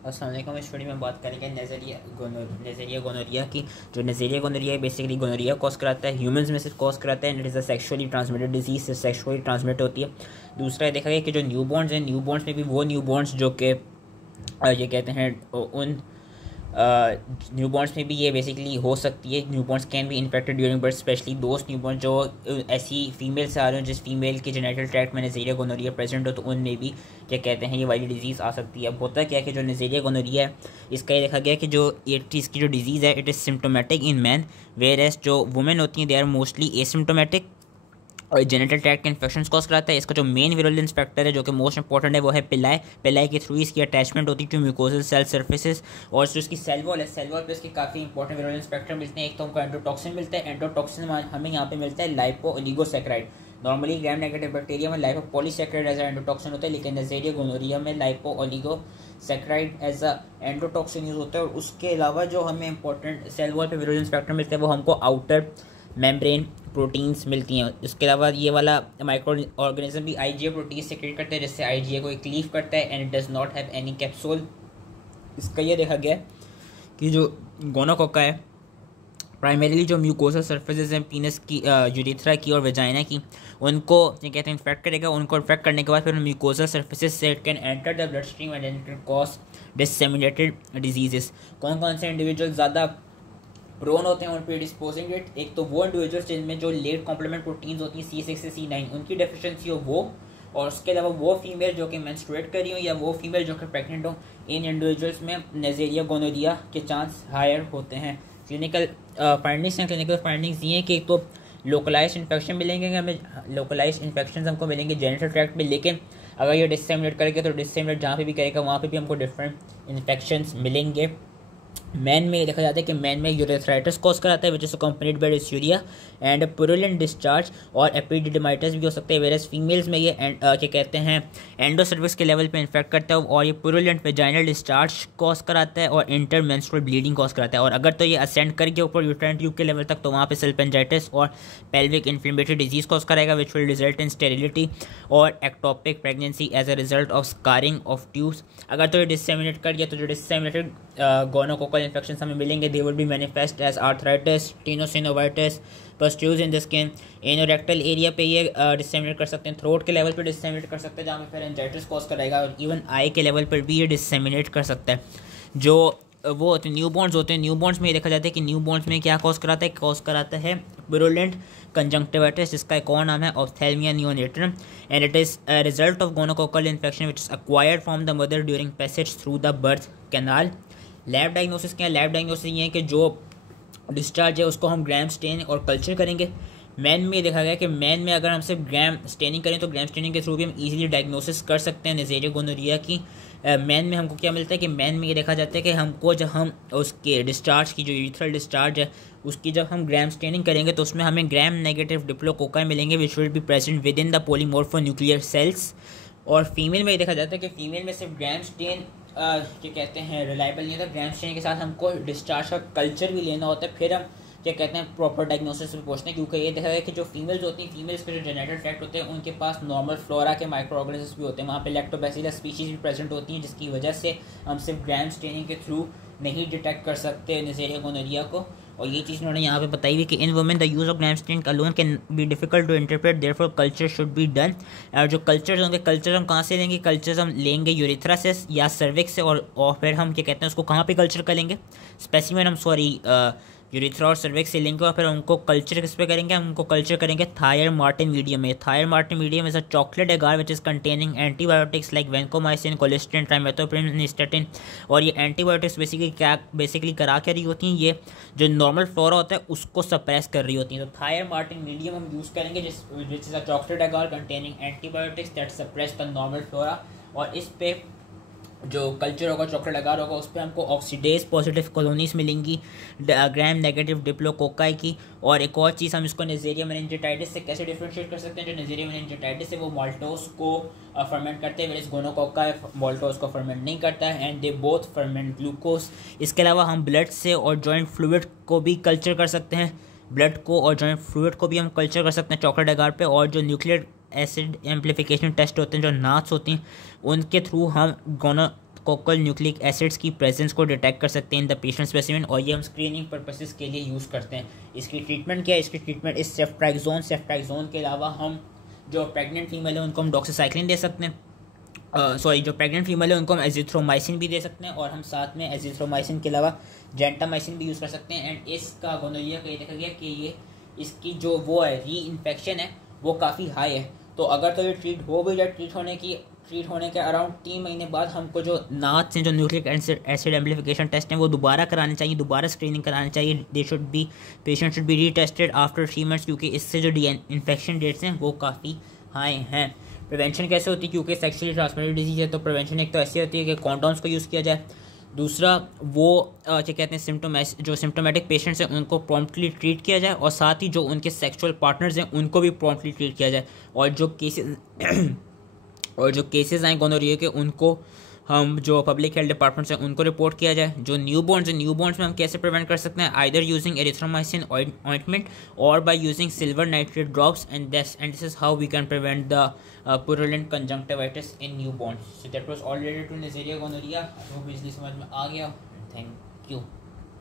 अस्सलाम वालेकुम। इस वीडियो में बात करेंगे नज़रिया गोनोरिया की। जो नज़रिया गोनोरिया है बेसिकली गोनोरिया कॉज कराता है, ह्यूमंस में से कॉज कराता है and it is a sexually transmitted disease से सेक्सुअली ट्रांसमिट होती है। दूसरा ये देखा गया कि जो न्यूबॉर्न्स हैं, न्यूबॉर्न्स में भी वो न्यूबॉर्न्स जो कि ये कहते हैं उन न्यूबॉर्न्स में भी ये बेसिकली हो सकती है। Newborn's can be infected during birth, specially दोस्त न्यूबॉर्न जो ऐसी फीमेल से आ रहे हो जिस फीमेल के जेनेटल ट्रैक्ट में नज़रिया गोनोरिया प्रेजेंट हो, तो उनमें भी क्या कहते हैं ये वाली डिजीज़ आ सकती है। अब होता क्या है कि जो नज़रिया गोनोरिया है इसका ये देखा गया कि जो इसकी जो डिजीज़ है it is symptomatic in man, where as जो वुमेन होती हैं दे आर मोस्टली एसिम्टोमेटिक और जेनेटल ट्रैक्ट के इन्फेक्शन कॉज कराता है। इसका जो मेन विरुलेंस फैक्टर है जो कि मोस्ट इंपॉर्टेंट है वो है पिलाई। पिलाई के थ्रू इसकी अटैचमेंट होती है टू म्यूकोजल सेल सर्फेसिस, और जो इसकी सेल वॉल है, सेल वॉल पे इसके काफ़ी इंपॉर्टेंट विरुलेंस फैक्टर मिलते हैं। एक तो हमको एंडोटॉक्सिन मिलता है, एंडोटॉक्सिन हमें यहाँ पे मिलता है lipo oligosaccharide. Normally gram negative bacteria में लाइपो पॉलीसैकेराइड एज एंडोटॉक्सिन होता है, लेकिन नज़रिया गोनोरिया में lipo oligosaccharide as a endotoxin use होता है। और उसके अलावा जो हमें इंपॉर्टेंट सेल वॉल पे विरुलेंस फैक्टर मिलते हैं वो हमको आउटर मेम्ब्रेन प्रोटीन्स मिलती हैं। इसके अलावा ये वाला माइक्रो ऑर्गेनिज्म भी आईजीए प्रोटीन सेक्रेट करते हैं जिससे आईजीए को क्लीव करता है and it does not have any capsule. इसका ये देखा गया कि जो गोनोकोका है प्राइमरीली जो म्यूकोसा सर्फेसेस हैं पीनस की, यूरिथ्रा की और वेजाइना की, उनको ये कहते हैं इन्फेक्ट करेगा। उनको इन्फेक्ट करने के बाद फिर म्यूकोसा सर्फेसेस से it can enter the blood stream and it can cause disseminated diseases. कौन कौन से इंडिविजुअल ज़्यादा प्रोन होते हैं उन प्रीडिस्पोजिंग इट? एक तो वो इंडिविजुअल्स जिनमें जो लेट कॉम्प्लीमेंट प्रोटीन्स होती हैं C6 से C9 उनकी डेफिशिएंसी हो वो, और उसके अलावा वो फीमेल जो कि मेंस्ट्रुएट कर रही हो या वो फीमेल जो कि प्रेग्नेंट हो, इन इंडिविजुअल्स में नज़रिया गोनोरिया के चांस हायर होते हैं। क्लिनिकल फाइंडिंग्स हैं, क्लिनिकल फाइंडिंग्स ये हैं कि एक तो लोकलाइज इन्फेक्शन मिलेंगे हमें, लोकलाइज इन्फेक्शन हमको मिलेंगे जेनिटल ट्रैक्ट में, लेकिन अगर ये डिसेमिनेट करेगा तो डिसेमिनेट जहाँ पे भी करेगा वहाँ पे भी हमको डिफरेंट इन्फेक्शंस मिलेंगे। मैन में देखा जाता है कि मैन में यूरेथ्राइटिस कॉज कराता है which is accompanied by dysuria and purulent discharge, और एपिडिडमाइटिस भी हो सकता है। वेरस फीमेल्स में ये क्या कहते हैं एंडोसर्विक्स के लेवल पे इन्फेक्ट करता है और ये पुरुलेंट वेजाइनल डिस्चार्ज कॉज कराता है और इंटरमेंस्ट्रुअल ब्लीडिंग कॉज कराता है। और अगर तो ये असेंड करके ऊपर यूट्राइन ट्यूब के लेवल तक तो वहाँ पे सेल्पेंजाइटिस और पेल्विक इन्फ्लेमेटरी डिजीज कॉज कराएगा which will result in sterility और ectopic pregnancy as a result of scarring of tubes. अगर तो ये डिसेमिनेट कर गया तो जो डिसेमिनेटेड गोनोकोकल इन्फेक्शन हमें मिलेंगे they will be manifest as arthritis, tenosynovitis, pustules in the skin. Anorectal area पे ये डिसेमिनेट कर सकते हैं, थ्रोट के लेवल पे डिसेमिनेट कर सकते हैं जहाँ पे फिर एंजाइटिस कॉज करेगा, और इवन आई के लेवल पर भी ये डिसेमिनेट कर सकता है। जो वो होते हैं न्यूबॉर्न्स होते हैं, न्यूबॉर्न्स में ये देखा जाता है कि न्यूबॉर्न्स में क्या कॉज कराता है, कॉज कराता है विरुलेंट कंजंक्टिविटिस जिसका एक और नाम है ophthalmia neonatorum and it is a result of gonococcal infection which is acquired from the mother during passage through the birth canal. Lab diagnosis क्या है? लैब डायग्नोसिस ये है कि जो डिस्चार्ज है उसको हम ग्राम स्टेन और कल्चर करेंगे। मैन में देखा गया कि मैन में अगर हम सिर्फ ग्राम स्टेनिंग करें तो ग्राम स्टेनिंग के थ्रू भी हम इजीली डायग्नोसिस कर सकते हैं नज़रिया गोनोरिया की। मैन में हमको क्या मिलता है कि मैन में ये देखा जाता है कि हमको जब हम उसके डिस्चार्ज की जो यूरिथ्रल डिस्चार्ज है उसकी जब हम ग्राम स्टेनिंग करेंगे तो उसमें हमें ग्राम नेगेटिव डिप्लोकोकाई मिलेंगे which will be present within the polymorphonuclear cells. और फीमेल में ये देखा जाता है कि फीमेल में सिर्फ ग्राम स्टेन क्या कहते हैं रिलायबल नहीं होता, ग्राम स्टेन के साथ हमको डिस्चार्ज का कल्चर भी लेना होता है, फिर हम क्या कहते हैं प्रॉपर डायग्नोसिस में पहुंचते हैं। क्योंकि ये देखा गया कि जो फीमेल्स होती हैं, फीमेल्स के जो जेनेटल ट्रैक्ट होते हैं उनके पास नॉर्मल फ्लोरा के माइक्रो ऑर्गेनिज्म भी होते हैं, वहाँ पे लैक्टोबैसिलस स्पीशीज भी प्रेजेंट होती हैं जिसकी वजह से हम सिर्फ ग्राम स्टेनिंग के थ्रू नहीं डिटेक्ट कर सकते नज़रिया गोनोरिया को। और ये चीज़ उन्होंने यहाँ पे बताई हुई कि in women the use of gram stain alone can be difficult to interpret therefore culture should be done. और जो कल्चर्स होंगे, कल्चर हम कहाँ से लेंगे? कल्चर्स हम लेंगे यूरिथ्रा से या सर्विक्स से, और फिर हम क्या कहते हैं उसको कहाँ पे कल्चर करेंगे? स्पेसिमेन हम सॉरी यूरिथ्रा और सर्विक्स से लेंगे और फिर उनको कल्चर किस पे करेंगे? हम उनको कल्चर करेंगे थायर मार्टिन मीडियम में। Thayer Martin medium is a chocolate agar which is containing antibiotics like vancomycin, colistin, trimethoprim, statin. और ये एंटीबायोटिक्स बेसिकली करा क्या रही होती हैं? ये जो नॉर्मल फ्लोरा होता है उसको सप्रेस कर रही होती हैं। तो थायर मार्टिन मीडियम हम यूज़ करेंगे जिस विच इज़ अ चॉकलेट एगार containing antibiotics that suppress the normal flora. और इस पे जो कल्चर होगा, चॉकलेट अगार होगा, उस पर हमको ऑक्सीडेज पॉजिटिव कॉलोनीज मिलेंगी ग्राम नेगेटिव डिप्लोकोकाई की। और एक और चीज़ हम इसको नज़रिया मेनिंजाइटिस से कैसे डिफ्रेंशिएट कर सकते हैं? जो नज़रिया मेनिंजाइटिस है वो माल्टोस को फर्मेंट करते हैं, वेरिस गोनोकोकाई माल्टोस को फर्मेंट नहीं करता है and they both ferment glucose. इसके अलावा हम ब्लड से और जॉइंट फ्लूइड को भी कल्चर कर सकते हैं, ब्लड को और जॉइंट फ्लूइड को भी हम कल्चर कर सकते हैं चॉकलेट अगार पे। और जो न्यूक्लियर एसिड एम्पलीफिकेशन टेस्ट होते हैं, जो नाट्स होती हैं, उनके थ्रू हम स्ट्रेप्टोकोकल न्यूक्लिक एसिड्स की प्रेजेंस को डिटेक्ट कर सकते हैं इन द पेशेंट स्पेसिमेन, और ये हम स्क्रीनिंग पर्पसेस के लिए यूज़ करते हैं। इसकी ट्रीटमेंट क्या है? इसकी ट्रीटमेंट इस सेफ्ट्राइक्सोन के अलावा हम जो प्रेग्नेंट फीमेल है उनको हम डॉक्सीसाइक्लिन दे सकते हैं, जो प्रेग्नेंट फीमेल है उनको हम एजिथ्रोमाइसिन भी दे सकते हैं, और हम साथ में एजिथ्रोमाइसिन के अलावा जेंटामाइसिन भी यूज़ कर सकते हैं। एंड इसका गोनोरिया का ये देखा गया कि ये इसकी जो वो है री इन्फेक्शन है वो काफ़ी हाई है। तो अगर तो ये ट्रीट हो भी जाए, ट्रीट होने के अराउंड 3 महीने बाद हमको जो नाथ से जो न्यूक्लिक एसिड एम्प्लीफिकेशन टेस्ट हैं वो दोबारा कराने चाहिए, दोबारा स्क्रीनिंग करानी चाहिए। Patient should be retested after 3 months, क्योंकि इससे जो इन्फेक्शन डेट्स हैं वो काफ़ी हाई हैं। प्रिवेंशन कैसे होती है? क्योंकि सेक्सुअली ट्रांसमिटेड डिजीज़ है, तो प्रिवेंशन एक तो ऐसी होती है कि कॉन्डोम्स को यूज़ किया जाए। दूसरा वो क्या कहते हैं जो सिम्टोमेटिक पेशेंट्स हैं उनको प्रॉम्प्टली ट्रीट किया जाए, और साथ ही जो उनके सेक्सुअल पार्टनर्स हैं उनको भी प्रॉम्प्टली ट्रीट किया जाए। और जो केसेस आए गोनोरिया के उनको हम जो पब्लिक हेल्थ डिपार्टमेंट से उनको रिपोर्ट किया जाए। जो न्यूबॉर्न्स में हम कैसे प्रिवेंट कर सकते हैं? आइदर यूजिंग एरिथ्रोमाइसिन ऑइंटमेंट और by using silver nitrate drops, and this is how we can prevent the purulent conjunctivitis in newborns. So that was all related to Neisseria gonorrhoeae. I hope easily समझ में आ गया। Thank you.